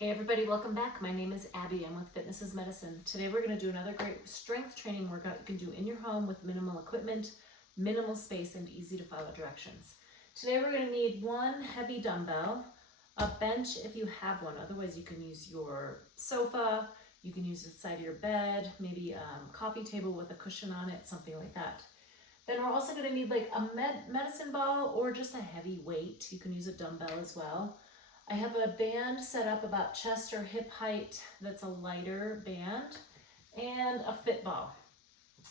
Hey everybody, welcome back. My name is Abby. I'm with Fitness is Medicine. Today we're going to do another great strength training workout you can do in your home with minimal equipment, minimal space, and easy to follow directions. Today we're going to need one heavy dumbbell, a bench if you have one. Otherwise you can use your sofa, you can use the side of your bed, maybe a coffee table with a cushion on it, something like that. Then we're also going to need like a medicine ball or just a heavy weight. You can use a dumbbell as well. I have a band set up about chest or hip height that's a lighter band, and a fit ball.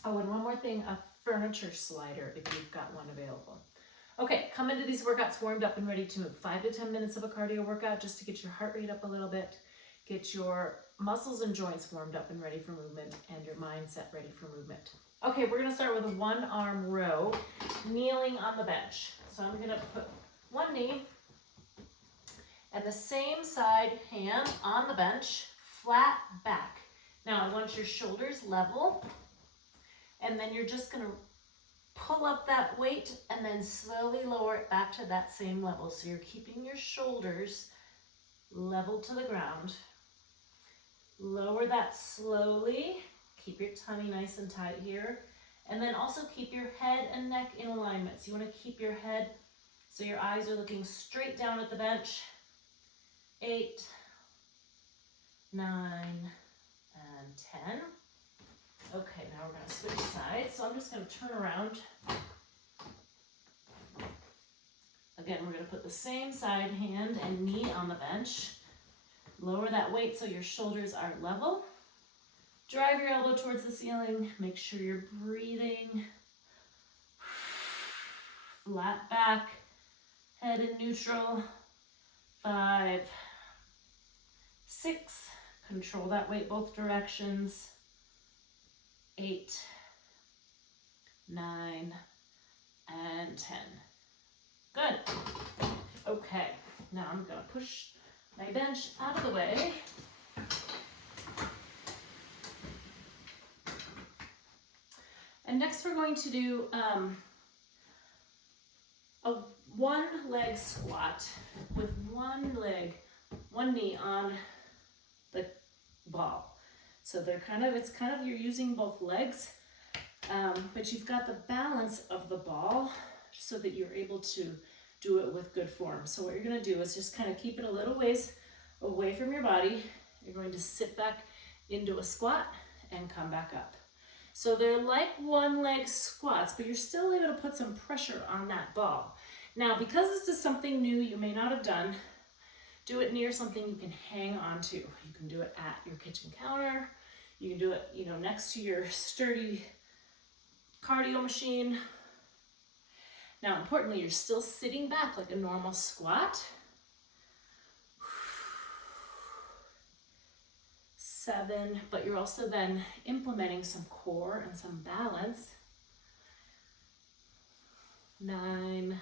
Oh, and one more thing, a furniture slider if you've got one available. Okay, come into these workouts warmed up and ready to move. 5 to 10 minutes of a cardio workout just to get your heart rate up a little bit, get your muscles and joints warmed up and ready for movement, and your mindset ready for movement. Okay, we're gonna start with a one arm row, kneeling on the bench. So I'm gonna put one knee and the same side hand on the bench, flat back. Now I want your shoulders level, and then you're just gonna pull up that weight and then slowly lower it back to that same level. So you're keeping your shoulders level to the ground. Lower that slowly. Keep your tummy nice and tight here. And then also keep your head and neck in alignment. So you wanna keep your head so your eyes are looking straight down at the bench. 8, 9, and 10. Okay, now we're gonna switch sides. So I'm just gonna turn around. Again, we're gonna put the same side hand and knee on the bench. Lower that weight so your shoulders are level. Drive your elbow towards the ceiling. Make sure you're breathing. Flat back, head in neutral. 5, 6, control that weight both directions. 8, 9, and 10. Good. Okay, now I'm gonna push my bench out of the way. And next we're going to do a one leg squat with one knee on the ball. So it's kind of you're using both legs, but you've got the balance of the ball so that you're able to do it with good form. So what you're gonna do is just kind of keep it a little ways away from your body. You're going to sit back into a squat and come back up. So they're like one leg squats, but you're still able to put some pressure on that ball. Now, because this is something new you may not have done, do it near something you can hang on to. You can do it at your kitchen counter. You can do it, next to your sturdy cardio machine. Now, importantly, you're still sitting back like a normal squat. 7, but you're also then implementing some core and some balance. 9,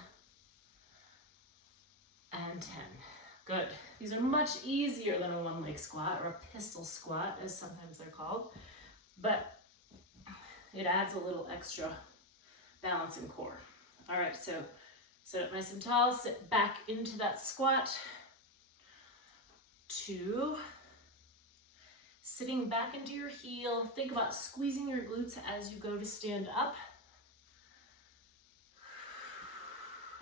and 10. Good. These are much easier than a one leg squat or a pistol squat, as sometimes they're called, but it adds a little extra balance and core. All right, so sit up nice and tall, sit back into that squat. 2, sitting back into your heel. Think about squeezing your glutes as you go to stand up.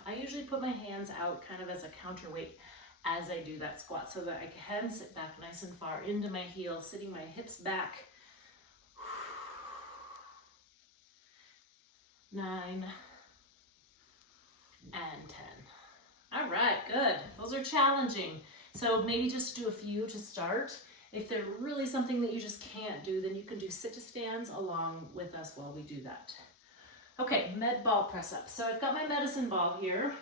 I usually put my hands out kind of as a counterweight as I do that squat so that I can sit back nice and far into my heel, sitting my hips back. 9, and 10. All right, good. Those are challenging. So maybe just do a few to start. If they're really something that you just can't do, then you can do sit to stands along with us while we do that. Okay, med ball press up. So I've got my medicine ball here.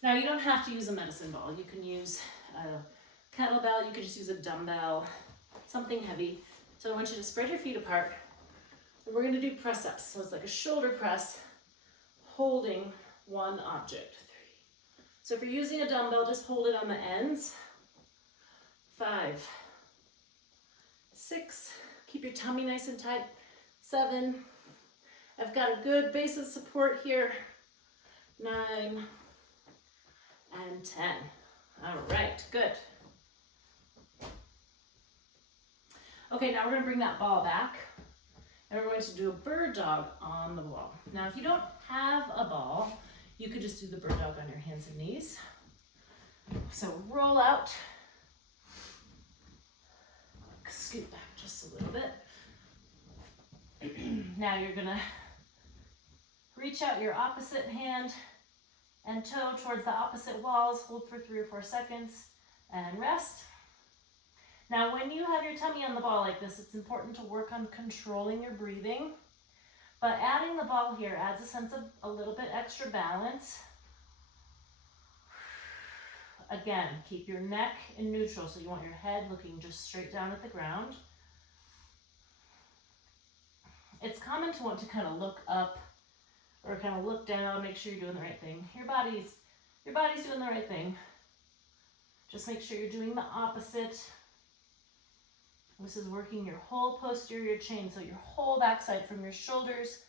Now you don't have to use a medicine ball. You can use a kettlebell, you can just use a dumbbell, something heavy. So I want you to spread your feet apart. And we're gonna do press ups. So it's like a shoulder press, holding one object. 3. So if you're using a dumbbell, just hold it on the ends. 5, 6, keep your tummy nice and tight. 7, I've got a good base of support here. 9, and 10. All right, good. Okay, now we're gonna bring that ball back and we're going to do a bird dog on the ball. Now, if you don't have a ball, you could just do the bird dog on your hands and knees. So roll out, scoot back just a little bit. Now you're gonna reach out your opposite hand and toe towards the opposite walls, hold for 3 or 4 seconds, and rest. Now, when you have your tummy on the ball like this, it's important to work on controlling your breathing, but adding the ball here adds a sense of a little bit extra balance. Again, keep your neck in neutral, so you want your head looking just straight down at the ground. It's common to want to kind of look up or kind of look down, make sure you're doing the right thing. Your body's doing the right thing. Just make sure you're doing the opposite. This is working your whole posterior chain, so your whole backside from your shoulders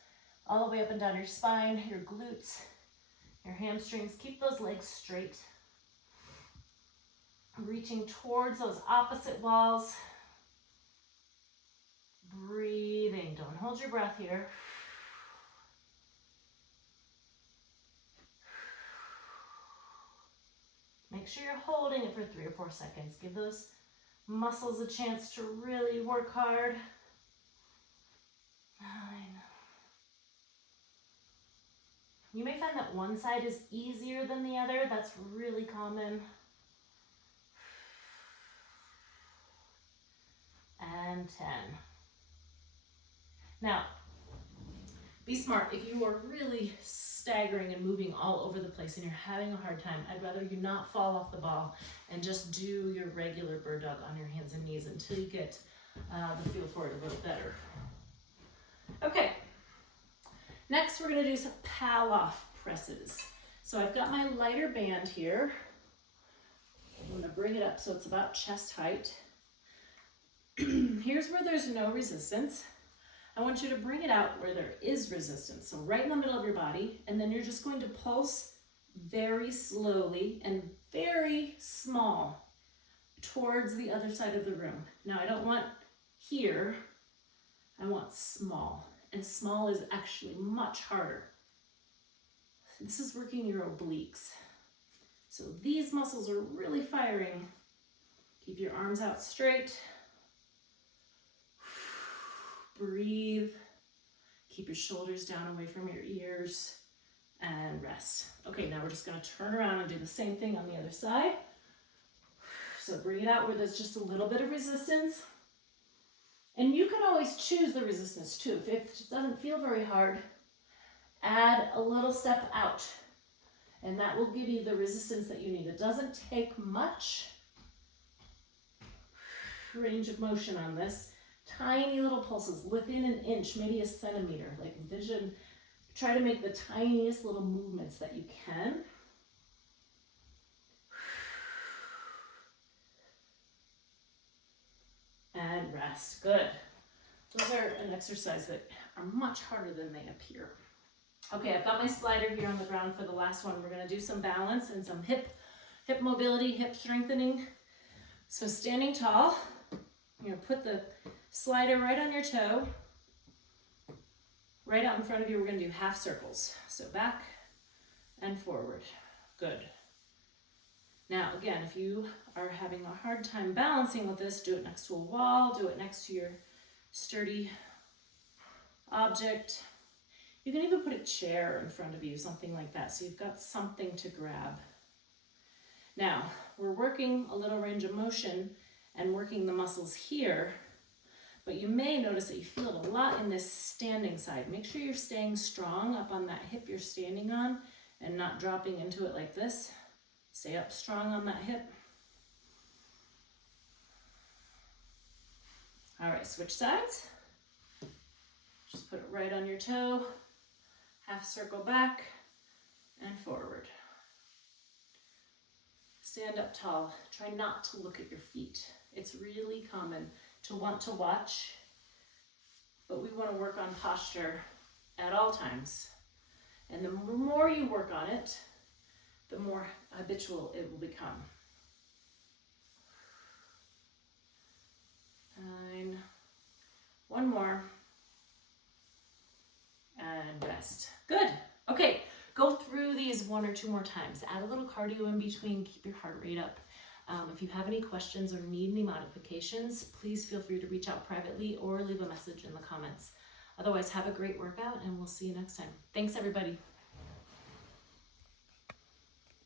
all the way up and down your spine, your glutes, your hamstrings. Keep those legs straight. Reaching towards those opposite walls. Breathing. Don't hold your breath here. Make sure you're holding it for 3 or 4 seconds. Give those muscles a chance to really work hard. 9. You may find that one side is easier than the other. That's really common. And 10. Now, be smart. If you are really staggering and moving all over the place and you're having a hard time, I'd rather you not fall off the ball and just do your regular bird dog on your hands and knees until you get the feel for it a little better. Okay, next we're going to do some Pallof presses. So I've got my lighter band here. I'm going to bring it up so it's about chest height. Here's where there's no resistance. I want you to bring it out where there is resistance. So right in the middle of your body, and then you're just going to pulse very slowly and very small towards the other side of the room. Now I don't want here, I want small. And small is actually much harder. This is working your obliques. So these muscles are really firing. Keep your arms out straight. Breathe. Keep your shoulders down away from your ears and rest. Okay, now we're just going to turn around and do the same thing on the other side. So bring it out where there's just a little bit of resistance. And you can always choose the resistance too. If it doesn't feel very hard, add a little step out. And that will give you the resistance that you need. It doesn't take much range of motion on this. Tiny little pulses within an inch, maybe a centimeter. Like envision, try to make the tiniest little movements that you can. And rest. Good. Those are an exercise that are much harder than they appear. Okay, I've got my slider here on the ground for the last one. We're going to do some balance and some hip mobility, hip strengthening. So standing tall, you're going to put the slider right on your toe. Right out in front of you, we're going to do half circles. So back and forward. Good. Now, again, if you are having a hard time balancing with this, do it next to a wall, do it next to your sturdy object. You can even put a chair in front of you, something like that, so you've got something to grab. Now, we're working a little range of motion and working the muscles here, but you may notice that you feel it a lot in this standing side. Make sure you're staying strong up on that hip you're standing on and not dropping into it like this. Stay up strong on that hip. All right, switch sides. Just put it right on your toe. Half circle back and forward. Stand up tall. Try not to look at your feet. It's really common to want to watch, but we want to work on posture at all times. And the more you work on it, the more habitual it will become. 9. one more. And rest. Good. Okay, go through these 1 or 2 more times. Add a little cardio in between, keep your heart rate up. If you have any questions or need any modifications, please feel free to reach out privately or leave a message in the comments. Otherwise, have a great workout and we'll see you next time. Thanks, everybody.